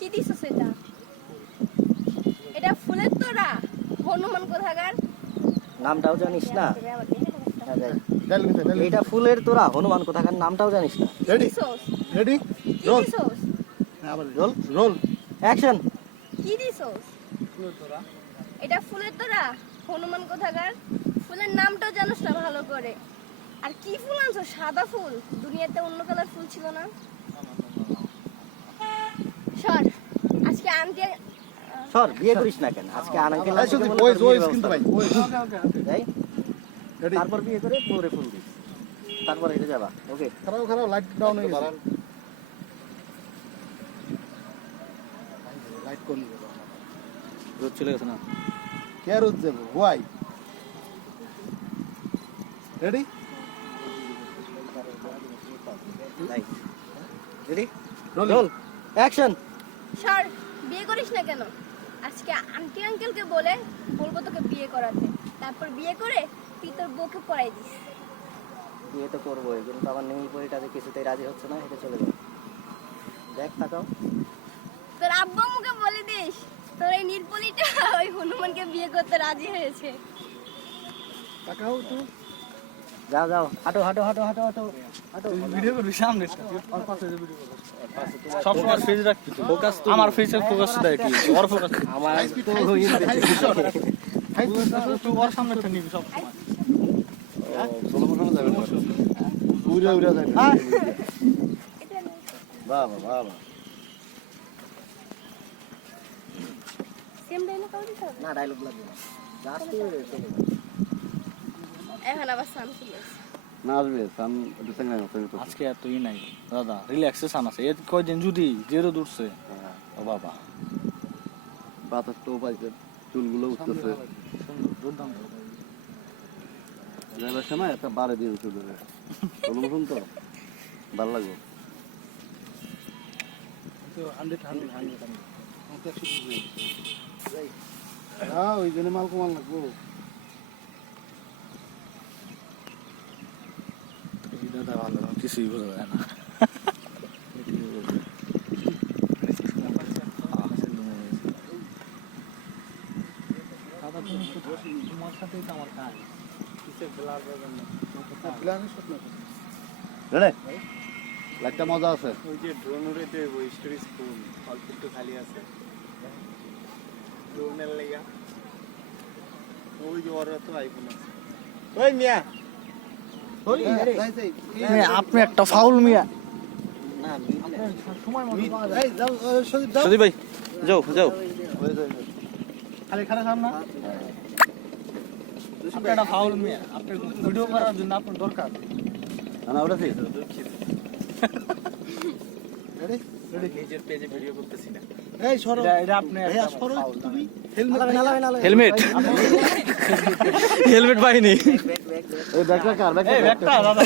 কি দিছস এটা? এটা ফুলের তোড়া, হনুমান কোথাকার? নামটাও জানিস না? এটা ফুলের তোরা, হনুমান কোথাকার, নামটাও জানিস না? রেডি দিছস? রেডি কি রোল দিছস? আবার রোল রোল অ্যাকশন। কি দিছস? এটা ফুলের তোড়া, হনুমান কোথাকার? ফুলের নামটাও জানিস না ভালো করে। আর কি ফুল আনছো? সাদা ফুল? দুনিয়াতে অন্য কালার ফুল ছিল না? সর, আজকে আন্টি সর, বিয়ে করিস না কেন? আজকে আঙ্কেল এই শুধু ওই ওই কিন্তু ভাই ওই যাই, রেডি তারপর বিয়ে করে পরে ফুল দিস, তারপর হেঁটে যাবা। ওকে, খারাপ খারাপ লাইট ডাউন হয়ে গেছে লাইট কোন রোদ চলে গেছে না? কে রোজ যাব why ready ready, roll roll, action. সর, বিয়ে করিস না কেন? আজকে আন্টি আঙ্কেলকে বলবো তোকে বিয়ে করাতে। তারপর বিয়ে করে তুই তোর বউকে পড়াই দিস। বিয়ে তো করবোই, কিন্তু আমার নীল পরিটাতে কিছুতেই রাজি হচ্ছে না, হেঁটে চলে যাও। দেখ, তাকাও। তোর আব্বু মুখে বলে দিস তোর এই নীলপলিটা ওই হনুমানকে বিয়ে করতে রাজি হয়েছে। তাকাও তো যাও যাও, হাঁটো হাঁটো হাঁটো হাঁটো হাঁটো হাঁটো। ভিডিও করবি সামনে আর পাশে যে ভিডিও করো। সব সময় ফেজ রাখবি তো ফোকাস আমার ফেসে ফোকাস দেয় কি ওর ফোকাস আমার তো তুই ওর সামনে থেকে নিবি সব সময় সোলো মোশন যাবে না উড়ে উড়ে যাবে এটা নে। বাবা বাবা সেম ডায়লগ আউট দিতে হবে। না, ডায়লগ লাগবে না, জাস্ট চলে যাও। এখন আবার সান চলে আসছে। না আসবে সান দিতে না আজকে এতই নাই দাদা রিল্যাক্সে সান আছে এর কয়দিন যদি জেরো দূরছে ও বাবা বাতাস তো পাইছে চুলগুলো উঠতেছে সুন্দর দুর্দান্ত যাবার সময় একটা বারে দিয়ে উঠে দেবে সোলো মোশন তো ভালো লাগবে হ্যাঁ ওই জন্য মাল কমান লাগবো এই দাদা ভালো কিছুই বোঝা যায় না তোমার সাথেই তো আমার কাজ কিসের ব্লার রেডি লাইটটা মজা আছে ওই যে ড্রোন উড়েতে ওই স্টোরি স্কুল অল্প একটু খালি আছে ড্রোনের লেগা ওই যে ওর তো আইফোন আছে ওই মিয়া আপনি একটা ফাউল মিয়া না, সময় মতো সদীপ ভাই, যাও যাও। খালি খারাপ খান না আপনি একটা ফাউল মিয়া আপনি ভিডিও করার জন্য আপনার দরকার না ওটা ঠিক নিজের পেজে ভিডিও করতেছি না এই সরো এটা আপনি ভাইয়া সরো তুমি হেলমেট হেলমেট বাহিনী এই ব্যাগটা কার এই ব্যাগটা দাদা